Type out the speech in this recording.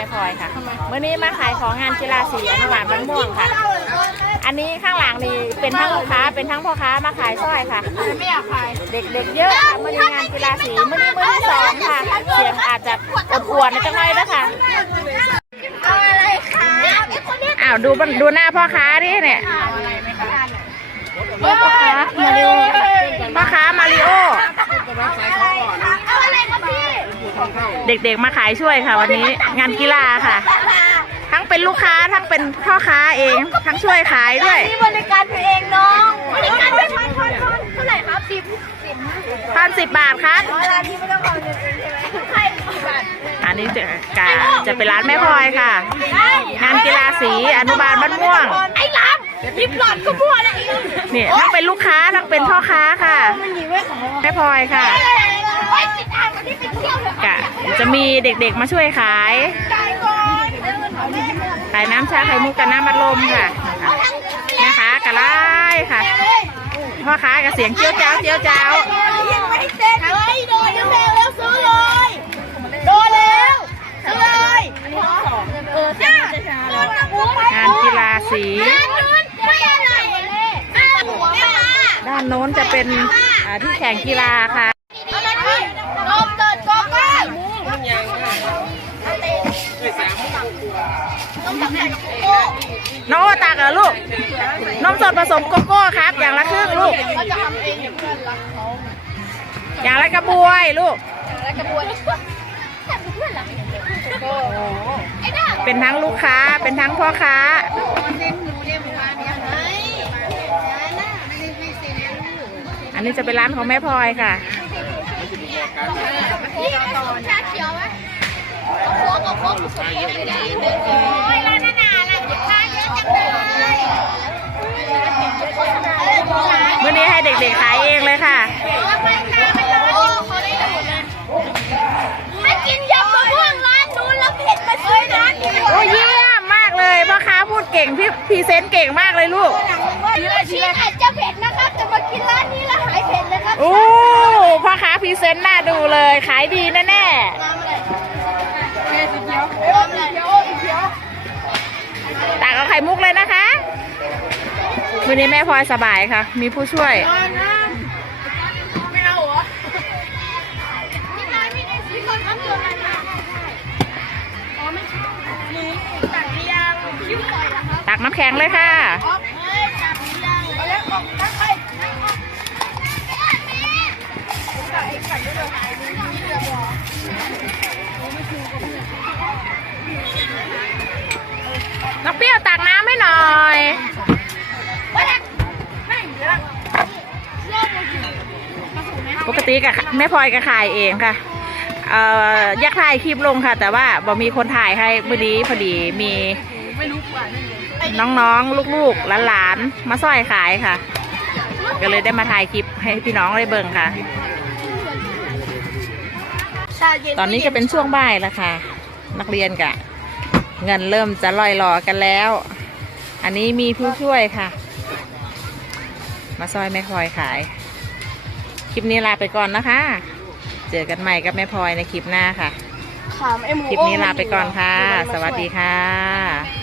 ม่พลอยค่ะเมื่อนี้มาขายของงานกีฬาสีอนุบาลบ้านม่วงค่ะ อันนี้ข้างหลังนี่เป็นทั้งลูกค้าเป็นทั้งพ่อค้ามาขายสร้อยค่ะไม่อยากขายเด็กๆเยอะค่ะมื่อนี้งานกีฬาสีมื่อนี้มื่อที่สองค่ะ เสียงอาจจะอบอวดจังเลยนะคะเอาอะไรคะไอ้คนนี้อ้าวดูบันดูหน้าพ่อค้าดิเนี่ย เด็กๆมาขายช่วยค่ะ วันนี้งานกีฬาค่ะ ทั้งเป็นลูกค้าทั้งเป็นพ่อค้าเอง ทั้งช่วยขายด้วยนี่บริการตัวเองน้องบริการด้วยพันพันพันเท่าไหร่ครับสิบสิบพันสิบบาทครับอ๋อร้านนี้ไม่ต้องเอาเงินเองใช่ไหมใช่สิบบาทอันนี้จะกาจะเป็นร้านแม่พลอยค่ะ งานกีฬาสีอนุบาลบ้านม่วงไอ้ล้ำยิบหลอดก็มั่วนะอีกเนี่ยทั้งเป็นลูกค้าทั้งเป็นพ่อค้าค่ะมันยิงไว้ของเราแม่พลอยค่ะ จะมีเด็กๆมาช่วยขายจ่ายก่อนเอาเงินของแม่ขายน้ำชาไข่มุกกับน้ำบัดลมค่ะแม่ค้ากะไล่ค่ะพ่อค้ากับเสียงเจียวเจ้าเจียวเจ้ายังไม่เสร็จเลยโดนยังแพงแล้วซื้อเลยโดนแล้วซื้อเลยเออจ้าโดนนะหัวไปงานกีฬาสีด้านนู้นไม่อะไรเลยอ้าวหัวมาด้านโน้นจะเป็นอ่าที่แข่งกีฬาค่ะ นมสำเร็จโก้น้องโอตักเหรอลูกนมสดผสมโกโก้ครับ อย่างละครึ่งลูกเขาจะทำเองอย่างเพื่อนรักเขาอย่างละกระบวยลูกและกระบวนแต่เพื่อนรักโก้ไอ้ด้าเป็นทั้งลูกค้าเป็นทั้งพ่อค้าอันนี้จะเป็นร้านของแม่พลอยค่ะพี่ชาเขียวไหมเอาโค้กเอาโค้กสมเยอะเลยดีโอ้ยร้านนานาล่ะชาเยอะจังเลย เมื่อนี้ให้เด็กๆขายเองเลยค่ะไม่ชาไม่ร้อนโอ้เขาได้ดูเลยไม่กินยำมะม่วงร้านนู้นแล้วเผ็ดมาซื้อร้านนี้โอ้เยี่ยมมากเลยพ่อค้าพูดเก่งพี่พรีเซนต์เก่งมากเลยลูกชีสอาจจะเผ็ดนะครับแต่มากินร้านนี้แล้วหายเผ็ดเลยครับโอ้พ่อค้าพรีเซนต์น่าดูเลยขายดีแน่น้ำอะไรแม่สีเขียวน้ำอะไรเขียวสีเขียวๆตักเอาไข่มุกเลยนะคะ วันนี้แม่พลอยสบายค่ะ มีผู้ช่วย ไม่เอาเหรอพี่นายพี่นายซื้อคนทำตัวอะไรมาอ๋อไม่ใช่นี่ตักหรือยังคิ้วใส่ละครับตักน้ำแข็งเลยค่ะ ติกับแม่พลอยก็ขายเองค่ะเอ่ออยากถ่ายคลิปลงค่ะ แต่ว่าบ่มีคนถ่ายให้เมื่อนี้พอดีมีน้องๆ ลูกๆหลานๆมาซ่อยขายค่ะ ก็เลยได้มาถ่ายคลิปให้พี่น้องได้เบิ่งค่ะชาเย็นตอนนี้ก็เป็นช่วงบ่ายแล้วค่ะ นักเรียนกะ เงินเริ่มจะลอยหลอกันแล้ว อันนี้มีผู้ช่วยค่ะ มาซอยแม่พลอยขาย คลิปนี้ลาไปก่อนนะคะ เจอกันใหม่กับแม่พลอยในคลิปหน้าค่ะถามไอ้หมูคลิปนี้ลาไปก่อนค่ะ สวัสดีค่ะ